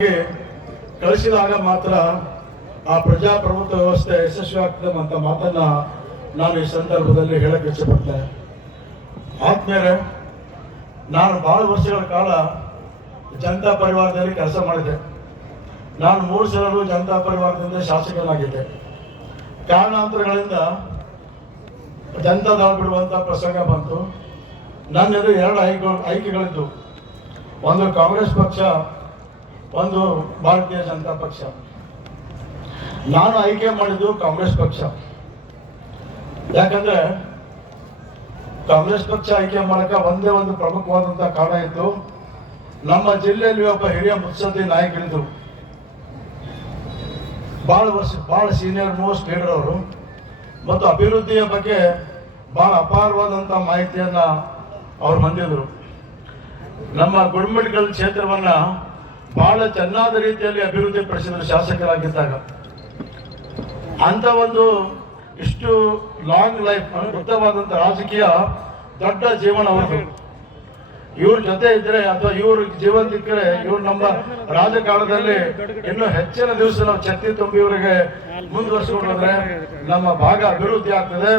ಕಳಿಸಿದಾಗ ಮಾತ್ರ ಆ ಪ್ರಜಾಪ್ರಭುತ್ವ ವ್ಯವಸ್ಥೆ ಯಶಸ್ವಿ ಆಗ್ತದೆ ಅಂತ ಮಾತನ್ನ ನಾನು ಈ ಸಂದರ್ಭದಲ್ಲಿ ಹೇಳಕ್ಕೆ ಇಷ್ಟಪಡ್ತೇನೆ. ಆದ್ಮೇಲೆ ನಾನು ಬಹಳ ವರ್ಷಗಳ ಕಾಲ ಜನತಾ ಪರಿವಾರದಲ್ಲಿ ಕೆಲಸ ಮಾಡಿದೆ. ನಾನು 3 ಸಲವೂ ಜನತಾ ಪರಿವಾರದಿಂದ ಶಾಸಕನಾಗಿದ್ದೆ. ಕಾರಣಾಂತರಗಳಿಂದ ಜನತಾದಳ ಬಿಡುವಂಥ ಪ್ರಸಂಗ ಬಂತು. ನನ್ನ ಎದುರು 2 ಆಯ್ಕೆಗಳಿದ್ದು, ಒಂದು ಕಾಂಗ್ರೆಸ್ ಪಕ್ಷ, ಒಂದು ಭಾರತೀಯ ಜನತಾ ಪಕ್ಷ. ನಾನು ಆಯ್ಕೆ ಮಾಡಿದ್ದು ಕಾಂಗ್ರೆಸ್ ಪಕ್ಷ. ಯಾಕಂದ್ರೆ ಕಾಂಗ್ರೆಸ್ ಪಕ್ಷ ಆಯ್ಕೆ ಮಾಡಕ್ಕೆ ಒಂದೇ ಒಂದು ಪ್ರಮುಖವಾದಂತಹ ಕಾರಣ ಇತ್ತು. ನಮ್ಮ ಜಿಲ್ಲೆಯಲ್ಲಿ ಒಬ್ಬ ಹಿರಿಯ ಮುತ್ಸದ್ದಿ ನಾಯಕರಿದ್ರು, ಬಹಳ ಸೀನಿಯರ್ ಮೋಸ್ಟ್ ಲೀಡರ್ ಅವರು, ಮತ್ತು ಅಭಿವೃದ್ಧಿಯ ಬಗ್ಗೆ ಬಹಳ ಅಪಾರವಾದಂಥ ಮಾಹಿತಿಯನ್ನ ಅವ್ರು ಹೊಂದಿದ್ರು. ನಮ್ಮ ಗುಡಿಮಠಗಳ ಕ್ಷೇತ್ರವನ್ನ ಬಹಳ ಚೆನ್ನಾದ ರೀತಿಯಲ್ಲಿ ಅಭಿವೃದ್ಧಿ ಪಡಿಸಿದ್ರು ಶಾಸಕರಾಗಿದ್ದಾಗ. ಅಂತ ಒಂದು ಇಷ್ಟು ಲಾಂಗ್ ಲೈಫ್, ಉತ್ತಮವಾದಂಥ ರಾಜಕೀಯ ದೊಡ್ಡ ಜೀವನ ಅವ್ರದ್ದು. ಇವ್ರ ಜೊತೆ ಇದ್ರೆ ಅಥವಾ ಇವ್ರ ಜೀವನ ಇಕ್ಕರೆ ಇವ್ರು ನಮ್ಮ ರಾಜಕಾರಣದಲ್ಲಿ ಇನ್ನೂ ಹೆಚ್ಚಿನ ದಿವಸ ನಾವು ಶಕ್ತಿ ತುಂಬಿ ಇವರಿಗೆ ಮುಂದುವರ್ಸ್ಕೊಂಡ್ರೆ ನಮ್ಮ ಭಾಗ ಅಭಿವೃದ್ಧಿ ಆಗ್ತದೆ.